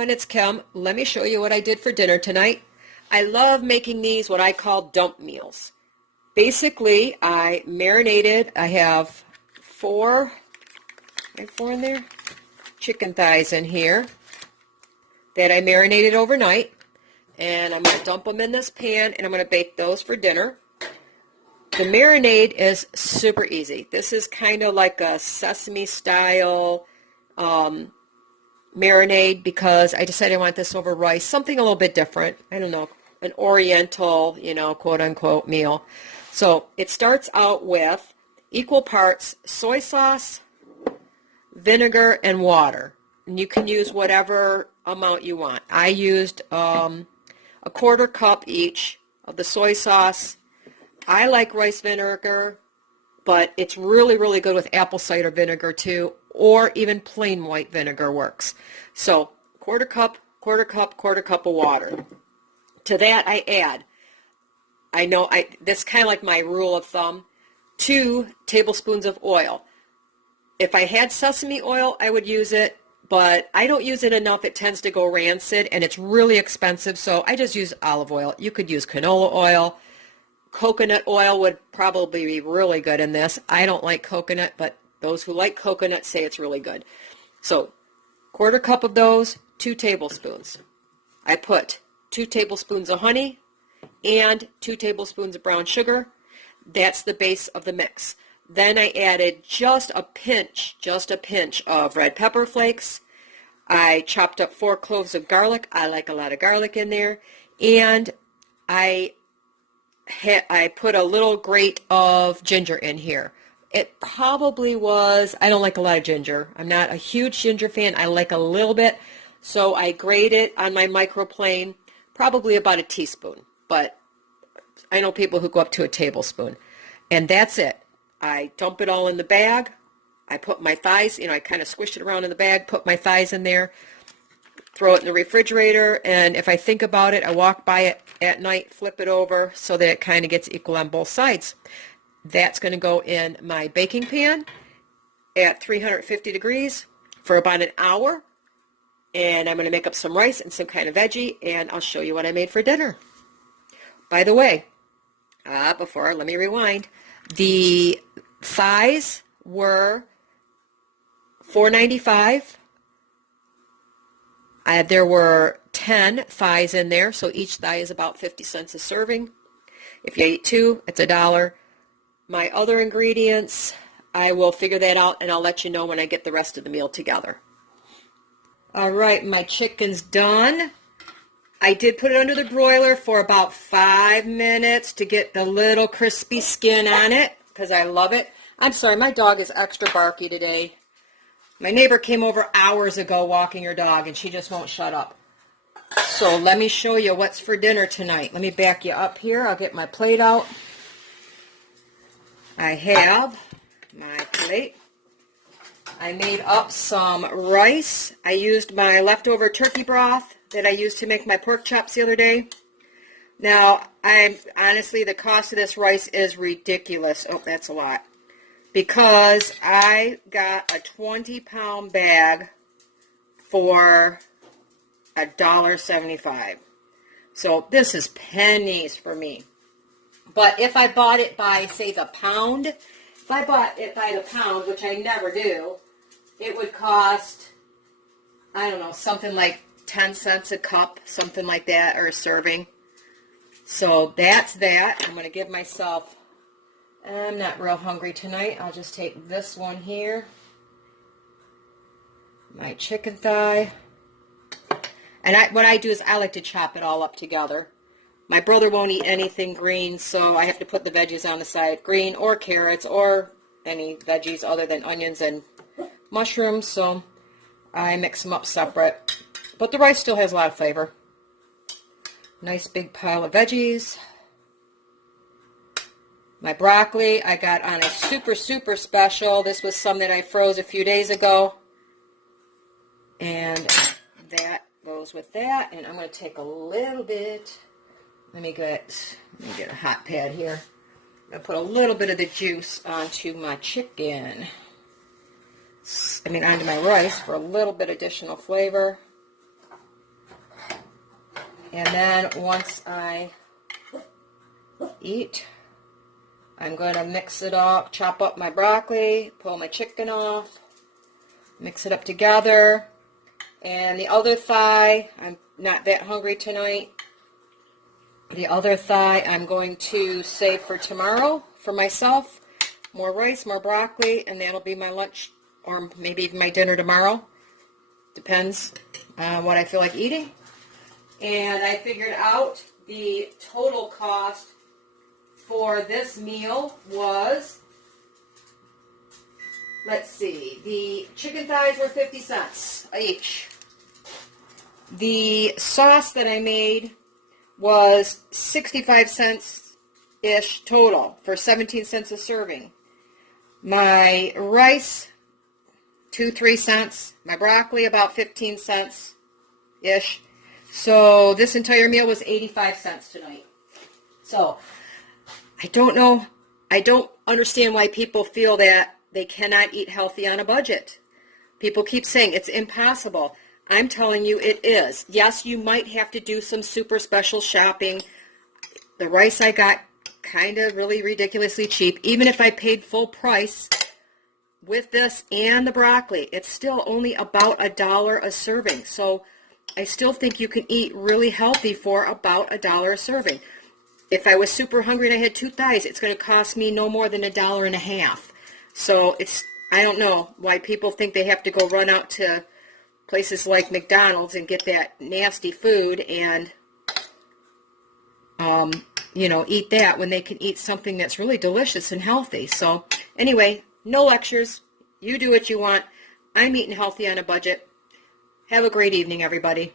everyone, it's Kim. Let me show you what I did for dinner tonight. I love making these what I call dump meals. Basically, I marinated, I have four in there, chicken thighs in here that I marinated overnight. And I'm going to dump them in this pan and I'm going to bake those for dinner. The marinade is super easy. This is kind of like a sesame style marinade because I decided I want this over rice, something a little bit different. I don't know, an oriental, quote unquote meal. So it starts out with equal parts soy sauce, vinegar, and water. And you can use whatever amount you want. I used a quarter cup each of the soy sauce. I like rice vinegar, but it's really, really good with apple cider vinegar too, or even plain white vinegar works. So quarter cup of water. To that I add, this is kind of like my rule of thumb, 2 tablespoons of oil. If I had sesame oil, I would use it, but I don't use it enough. It tends to go rancid and it's really expensive, so I just use olive oil. You could use canola oil. Coconut oil would probably be really good in this. I don't like coconut, but those who like coconut say it's really good. So, quarter cup of those, 2 tablespoons. I put 2 tablespoons of honey and 2 tablespoons of brown sugar. That's the base of the mix. Then I added just a pinch of red pepper flakes. I chopped up 4 cloves of garlic. I like a lot of garlic in there. And I put a little grate of ginger in here. It probably was, I don't like a lot of ginger. I'm not a huge ginger fan. I like a little bit. So I grate it on my microplane, probably about a teaspoon. But I know people who go up to a tablespoon. And that's it. I dump it all in the bag. I put my thighs, I kind of squish it around in the bag, put my thighs in there, throw it in the refrigerator, and if I think about it, I walk by it at night, flip it over so that it kind of gets equal on both sides. That's going to go in my baking pan at 350 degrees for about an hour, and I'm going to make up some rice and some kind of veggie, and I'll show you what I made for dinner. By the way, let me rewind. The thighs were $4.95. There were 10 thighs in there, so each thigh is about 50 cents a serving. If you eat 2, it's $1. My other ingredients, I will figure that out, and I'll let you know when I get the rest of the meal together. All right, my chicken's done. I did put it under the broiler for about 5 minutes to get the little crispy skin on it, because I love it. I'm sorry, my dog is extra barky today. My neighbor came over hours ago walking her dog, and she just won't shut up. So let me show you what's for dinner tonight. Let me back you up here. I'll get my plate out. I have my plate. I made up some rice. I used my leftover turkey broth that I used to make my pork chops the other day. Now, honestly, the cost of this rice is ridiculous. Oh, that's a lot. Because I got a 20-pound bag for $1.75. So this is pennies for me. But if I bought it by, say, the pound, if I bought it by the pound, which I never do, it would cost, I don't know, something like 10 cents a cup, something like that, or a serving. So that's that. I'm going to give myself, I'm not real hungry tonight. I'll just take this one here, my chicken thigh. And what I do is I like to chop it all up together. My brother won't eat anything green, so I have to put the veggies on the side, green or carrots or any veggies other than onions and mushrooms, so I mix them up separate. But the rice still has a lot of flavor. Nice big pile of veggies. My broccoli I got on a super, super special. This was some that I froze a few days ago. And that goes with that. And I'm going to take a little bit. Let me get a hot pad here. I'm going to put a little bit of the juice onto my chicken. Onto my rice for a little bit additional flavor. And then once I eat, I'm going to mix it up, chop up my broccoli, pull my chicken off, mix it up together. And the other thigh, I'm not that hungry tonight. The other thigh I'm going to save for tomorrow for myself. More rice, more broccoli, and that'll be my lunch or maybe even my dinner tomorrow. Depends on what I feel like eating. And I figured out the total cost for this meal was, let's see, the chicken thighs were 50 cents each. The sauce that I made was 65 cents-ish total for 17 cents a serving. My rice, 2-3 cents. My broccoli, about 15 cents-ish. So this entire meal was 85 cents tonight. So I don't know. I don't understand why people feel that they cannot eat healthy on a budget. People keep saying it's impossible. I'm telling you it is. Yes, you might have to do some super special shopping. The rice I got kind of really ridiculously cheap. Even if I paid full price with this and the broccoli, it's still only about $1 a serving. So I still think you can eat really healthy for about $1 a serving. If I was super hungry and I had 2 thighs, it's going to cost me no more than $1.50. So I don't know why people think they have to go run out to places like McDonald's and get that nasty food and, eat that when they can eat something that's really delicious and healthy. So anyway, no lectures. You do what you want. I'm eating healthy on a budget. Have a great evening, everybody.